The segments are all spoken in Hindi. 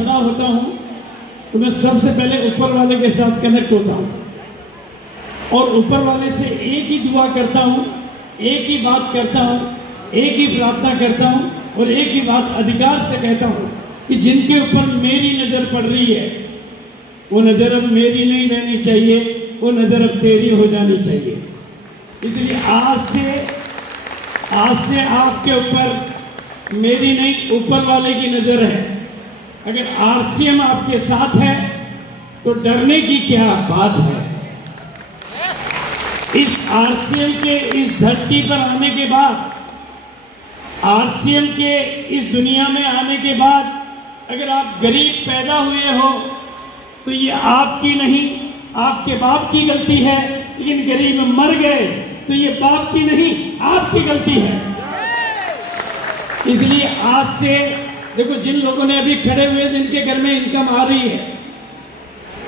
खड़ा होता हूँ तो मैं सबसे पहले ऊपर वाले के साथ कनेक्ट होता हूँ और ऊपर वाले से एक ही दुआ करता हूँ, एक ही बात करता हूँ, एक ही प्रार्थना करता हूँ और एक ही बात अधिकार से कहता हूँ कि जिनके ऊपर मेरी नज़र पड़ रही है वो नज़र अब मेरी नहीं रहनी चाहिए, वो नज़र अब तेरी हो जानी चाहिए। इसलिए आज से आपके ऊपर मेरी नहीं ऊपर वाले की नज़र है। अगर आरसीएम आपके साथ है तो डरने की क्या बात है। इस आरसीएम के इस धरती पर आने के बाद, आरसीएम के इस दुनिया में आने के बाद अगर आप गरीब पैदा हुए हो तो ये आपकी नहीं आपके बाप की गलती है, लेकिन गरीब मर गए तो ये बाप की नहीं आपकी गलती है। इसलिए आज से देखो, जिन लोगों ने अभी खड़े हुए जिनके घर में इनकम आ रही है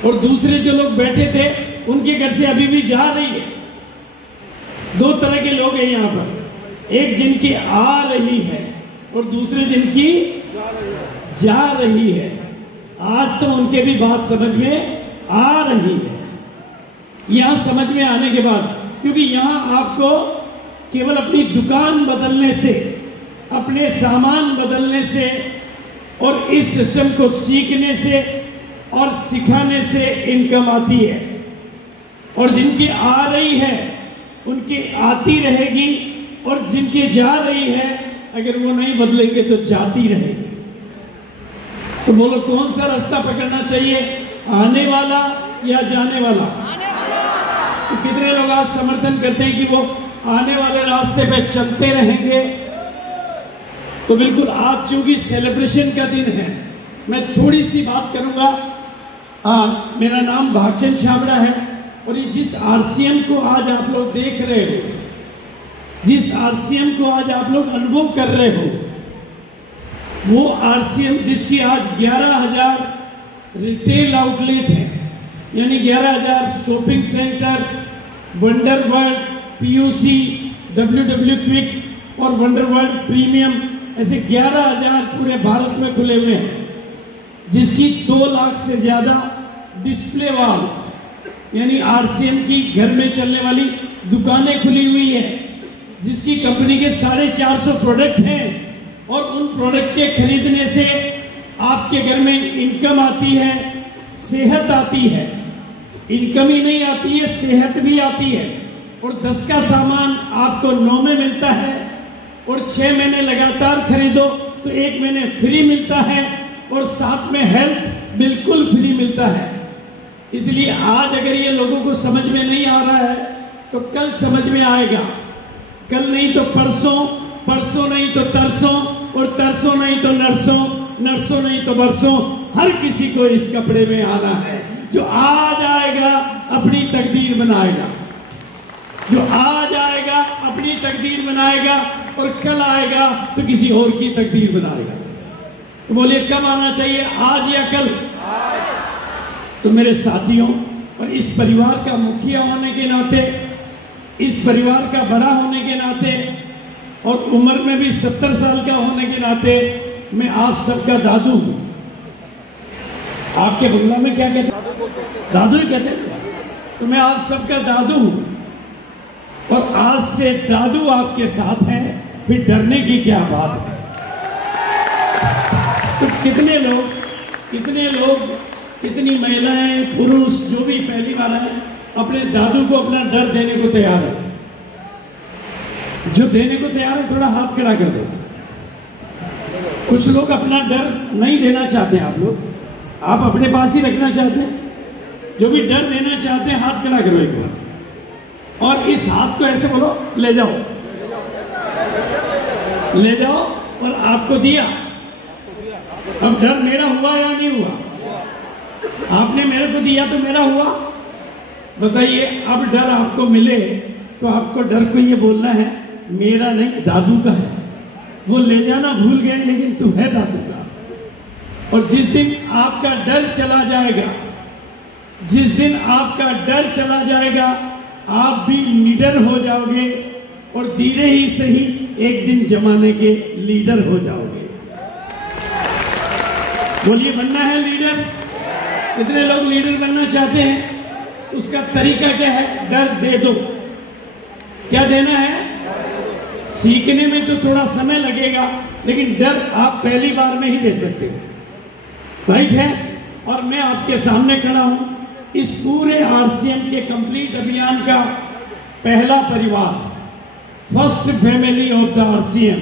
और दूसरे जो लोग बैठे थे उनके घर से अभी भी जा रही है। दो तरह के लोग हैं यहाँ पर, एक जिनकी आ रही है और दूसरे जिनकी जा रही है। आज तो उनके भी बात समझ में आ रही है। यहाँ समझ में आने के बाद, क्योंकि यहाँ आपको केवल अपनी दुकान बदलने से, अपने सामान बदलने से और इस सिस्टम को सीखने से और सिखाने से इनकम आती है। और जिनकी आ रही है उनकी आती रहेगी और जिनकी जा रही है अगर वो नहीं बदलेंगे तो जाती रहेगी। तो बोलो कौन सा रास्ता पकड़ना चाहिए, आने वाला या जाने वाला? तो कितने लोग आज समर्थन करते हैं कि वो आने वाले रास्ते पे चलते रहेंगे? तो बिल्कुल आज चूंकि सेलिब्रेशन का दिन है, मैं थोड़ी सी बात करूंगा। मेरा नाम भागचंद छाबड़ा है और ये जिस आरसीएम को आज आप लोग देख रहे हो, जिस आरसीएम को आज आप लोग अनुभव कर रहे हो, वो आरसीएम जिसकी आज 11,000 रिटेल आउटलेट है, यानी 11,000 shopping centre, wonder world, PUC, W quick और वंडर वर्ल्ड प्रीमियम, ऐसे 11,000 पूरे भारत में खुले हुए हैं, जिसकी 2 लाख से ज्यादा डिस्प्ले वाल यानी आरसीएम की घर में चलने वाली दुकानें खुली हुई है, जिसकी कंपनी के 450 प्रोडक्ट हैं और उन प्रोडक्ट के खरीदने से आपके घर में इनकम आती है, सेहत आती है। इनकम ही नहीं आती है, सेहत भी आती है। और 10 का सामान आपको 9 में मिलता है और 6 महीने लगातार खरीदो तो 1 महीने फ्री मिलता है और साथ में हेल्थ बिल्कुल फ्री मिलता है। इसलिए आज अगर ये लोगों को समझ में नहीं आ रहा है तो कल समझ में आएगा, कल नहीं तो परसों, परसों नहीं तो तरसों और तरसों नहीं तो नरसों, नरसों नहीं तो बरसों। हर किसी को इस कपड़े में आना है। जो आज आएगा अपनी तकदीर बनाएगा, जो आज आएगा अपनी तकदीर बनाएगा और कल आएगा तो किसी और की तकदीर बनाएगा। तो बोलिए कब आना चाहिए, आज या कल? तो मेरे साथियों, और इस परिवार का मुखिया होने के नाते, इस परिवार का बड़ा होने के नाते और उम्र में भी 70 साल का होने के नाते मैं आप सबका दादू हूं। आपके बंगला में क्या कहते हैं? दादू ही कहते हैं। तो मैं आप सबका दादू हूं और आज से दादू आपके साथ हैं, फिर डरने की क्या बात है। तो कितने लोग, कितनी महिलाएं, पुरुष जो भी पहली बार आए अपने दादू को अपना डर देने को तैयार है? जो देने को तैयार है थोड़ा हाथ खड़ा कर दो। कुछ लोग अपना डर नहीं देना चाहते, आप अपने पास ही रखना चाहते हैं। जो भी डर देना चाहते हैं हाथ खड़ा करो एक बार और इस हाथ को ऐसे बोलो, ले जाओ, ले जाओ। और आपको दिया, अब डर मेरा हुआ या नहीं हुआ? आपने मेरे को दिया तो मेरा हुआ। बताइए, अब डर आपको मिले तो आपको डर को ये बोलना है मेरा नहीं दादू का है। वो ले जाना भूल गए लेकिन तू है दादू का। और जिस दिन आपका डर चला जाएगा, जिस दिन आपका डर चला जाएगा, आप भी निडर हो जाओगे और धीरे ही सही एक दिन जमाने के लीडर हो जाओगे। बोलिए, बनना है लीडर? कितने लोग लीडर बनना चाहते हैं? उसका तरीका क्या है? डर दे दो। क्या देना है? सीखने में तो थोड़ा समय लगेगा, लेकिन डर आप पहली बार में ही दे सकते हो, राइट है? और मैं आपके सामने खड़ा हूं इस पूरे आरसीएम के कंप्लीट अभियान का पहला परिवार, first family of the RCM.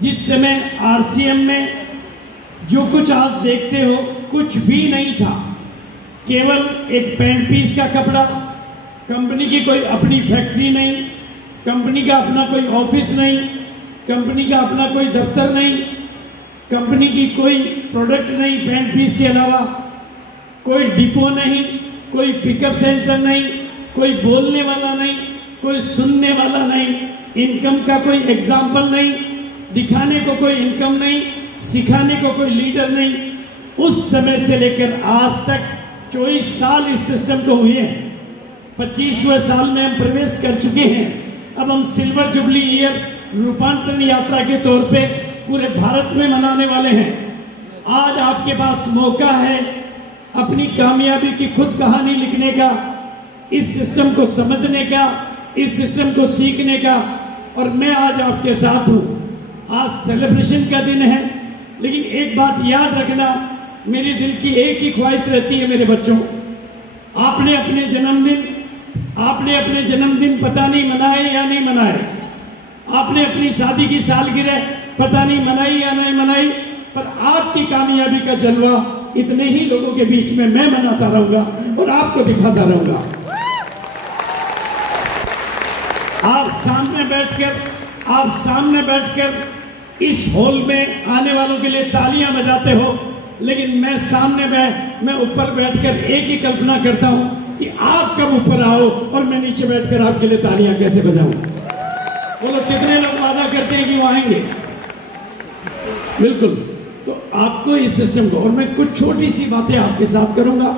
जिस समय आरसीएम में जो कुछ आज देखते हो कुछ भी नहीं था, केवल एक पैंट पीस का कपड़ा, कंपनी की कोई अपनी फैक्ट्री नहीं, कंपनी का अपना कोई ऑफिस नहीं, कंपनी का अपना कोई दफ्तर नहीं, कंपनी की कोई प्रोडक्ट नहीं पैंट पीस के अलावा, कोई डिपो नहीं, कोई पिकअप सेंटर नहीं, कोई बोलने वाला नहीं, कोई सुनने वाला नहीं, इनकम का कोई एग्जाम्पल नहीं, दिखाने को कोई इनकम नहीं, सिखाने को कोई लीडर नहीं। उस समय से लेकर आज तक 24 साल इस सिस्टम को हुए हैं। 25वें साल में हम प्रवेश कर चुके हैं। अब हम सिल्वर जुबली ईयर रूपांतरण यात्रा के तौर पे पूरे भारत में मनाने वाले हैं। आज आपके पास मौका है अपनी कामयाबी की खुद कहानी लिखने का, इस सिस्टम को समझने का, इस सिस्टम को सीखने का। और मैं आज आपके साथ हूं। आज सेलिब्रेशन का दिन है, लेकिन एक बात याद रखना, मेरी दिल की एक ही ख्वाहिश रहती है मेरे बच्चों, आपने अपने जन्मदिन पता नहीं मनाए या नहीं मनाए, आपने अपनी शादी की सालगिरह पता नहीं मनाई या नहीं मनाई, पर आपकी कामयाबी का जलवा इतने ही लोगों के बीच में मैं मनाता रहूंगा और आपको दिखाता रहूंगा। आप सामने बैठकर इस हॉल में आने वालों के लिए तालियां बजाते हो, लेकिन मैं ऊपर बैठकर एक ही कल्पना करता हूं कि आप कब ऊपर आओ और मैं नीचे बैठकर आपके लिए तालियां कैसे बजाऊं। बोलो, कितने लोग वादा करते हैं कि वो आएंगे? बिल्कुल। तो आपको इस सिस्टम को, और मैं कुछ छोटी सी बातें आपके साथ करूंगा,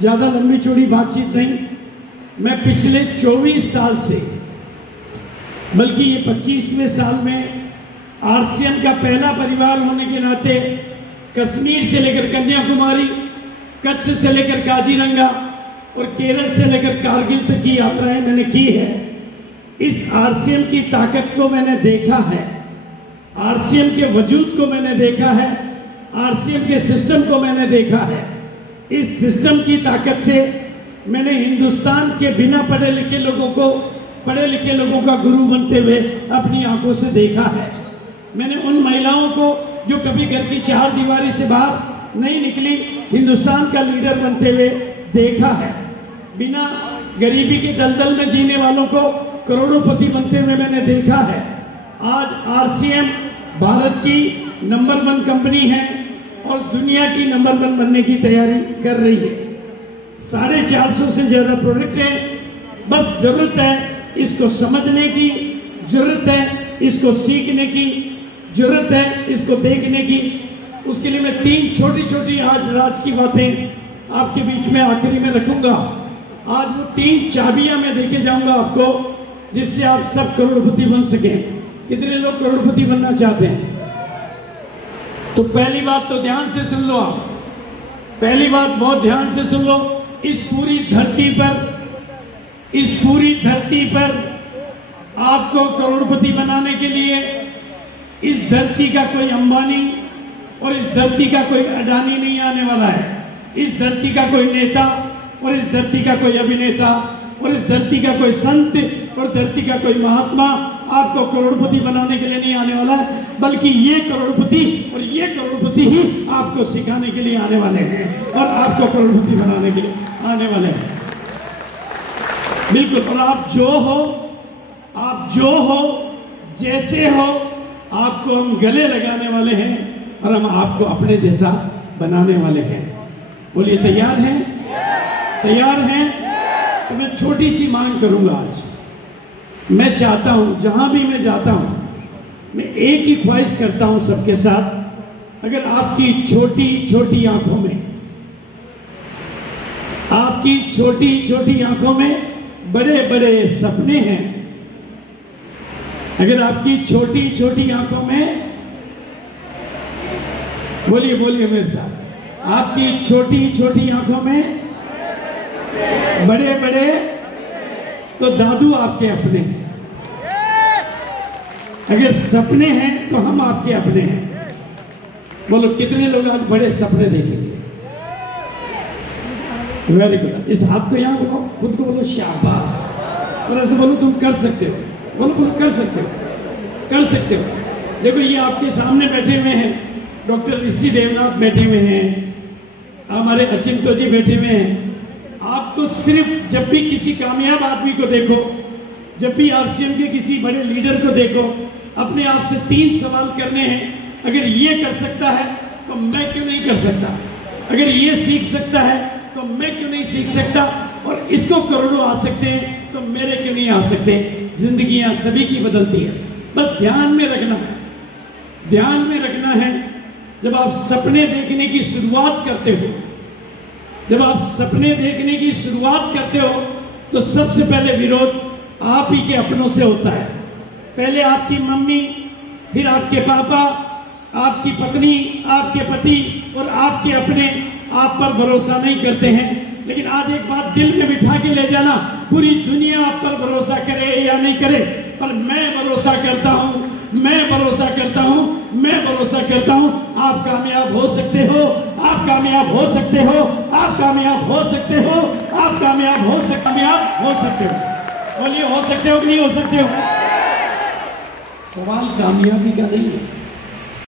ज्यादा लंबी चौड़ी बातचीत नहीं। मैं पिछले 24 साल से, बल्कि ये 25वें साल में आरसीएम का पहला परिवार होने के नाते कश्मीर से लेकर कन्याकुमारी, कच्छ से लेकर काजीरंगा और केरल से लेकर कारगिल तक की यात्राएं मैंने की है। इस आरसीएम की ताकत को मैंने देखा है, आरसीएम के वजूद को मैंने देखा है, आरसीएम के सिस्टम को मैंने देखा है। इस सिस्टम की ताकत से मैंने हिंदुस्तान के बिना पढ़े लिखे लोगों का गुरु बनते हुए अपनी आंखों से देखा है। मैंने उन महिलाओं को जो कभी घर की चार दीवारी से बाहर नहीं निकली, हिंदुस्तान का लीडर बनते हुए देखा है। बिना गरीबी के दलदल में जीने वालों को करोड़ोंपति बनते हुए मैंने देखा है। आज आरसीएम भारत की नंबर 1 कंपनी है और दुनिया की नंबर 1 बनने की तैयारी कर रही है। 450 से ज्यादा प्रोडक्ट है। बस जरूरत है इसको समझने की, जरूरत है इसको सीखने की, जरूरत है इसको देखने की। उसके लिए मैं 3 छोटी छोटी आज राज की बातें आपके बीच में आखिरी में रखूंगा। आज वो 3 चाबियां मैं देके जाऊंगा आपको, जिससे आप सब करोड़पति बन सके। कितने लोग करोड़पति बनना चाहते हैं? तो पहली बात तो ध्यान से सुन लो आप, पहली बात बहुत ध्यान से सुन लो। इस पूरी धरती पर आपको करोड़पति बनाने के लिए इस धरती का कोई अंबानी और इस धरती का कोई अडानी नहीं आने वाला है। इस धरती का कोई नेता और इस धरती का कोई अभिनेता और इस धरती का कोई संत और धरती का कोई महात्मा आपको करोड़पति बनाने के लिए नहीं आने वाला है, बल्कि ये करोड़पति और ये करोड़पति ही आपको सिखाने के लिए आने वाले हैं और आपको करोड़पति बनाने के लिए आने वाले हैं। बिल्कुल। और आप जो हो जैसे हो, आपको हम गले लगाने वाले हैं और हम आपको अपने जैसा बनाने वाले हैं। बोलिए, तैयार हैं? तैयार हैं? तो मैं छोटी सी मांग करूंगा आज। मैं चाहता हूं, जहां भी मैं जाता हूं, मैं एक ही ख्वाहिश करता हूं सबके साथ। अगर आपकी छोटी छोटी आंखों में बड़े बड़े सपने हैं, अगर आपकी छोटी छोटी आंखों में बोलिए बोलिए मेरे साथ, आपकी छोटी छोटी आंखों में बड़े बड़े तो दादू आपके अपने हैं। अगर सपने हैं तो हम आपके अपने हैं। बोलो कितने लोग आज बड़े सपने देखेंगे? Very good. इस हाथ को यहाँ बोलो, खुद को बोलो शाबाश, और ऐसे बोलो तुम कर सकते हो। बोलो बोलो कर सकते हो, कर सकते हो। देखो ये आपके सामने बैठे हुए हैं, डॉक्टर ऋषि देवनाथ बैठे हुए हैं, हमारे अचिंतो जी बैठे हुए हैं। आपको सिर्फ जब भी किसी कामयाब आदमी को देखो, जब भी आरसीएम के किसी बड़े लीडर को देखो, अपने आप से 3 सवाल करने हैं। अगर ये कर सकता है तो मैं क्यों नहीं कर सकता? अगर ये सीख सकता है तो मैं क्यों नहीं सीख सकता? और इसको करोड़ों आ सकते हैं तो मेरे क्यों नहीं आ सकते? जिंदगियां सभी की बदलती है, बस ध्यान में रखना है, ध्यान में रखना है। जब आप सपने देखने की शुरुआत करते हो, जब आप सपने देखने की शुरुआत करते हो तो सबसे पहले विरोध आप ही के अपनों से होता है। पहले आपकी मम्मी, फिर आपके पापा, आपकी पत्नी, आपके पति और आपके अपने आप पर भरोसा नहीं करते हैं। लेकिन आज एक बात दिल में बिठा के ले जाना, पूरी दुनिया आप पर भरोसा करे या नहीं करे, पर मैं भरोसा करता हूं, मैं भरोसा करता हूं, मैं भरोसा करता हूं। आप कामयाब हो सकते हो, आप कामयाब हो सकते हो, आप कामयाब हो सकते हो, आप कामयाब हो सकते हो। बोलिए हो सकते हो कि नहीं हो सकते हो? सवाल कामयाबी का नहीं है,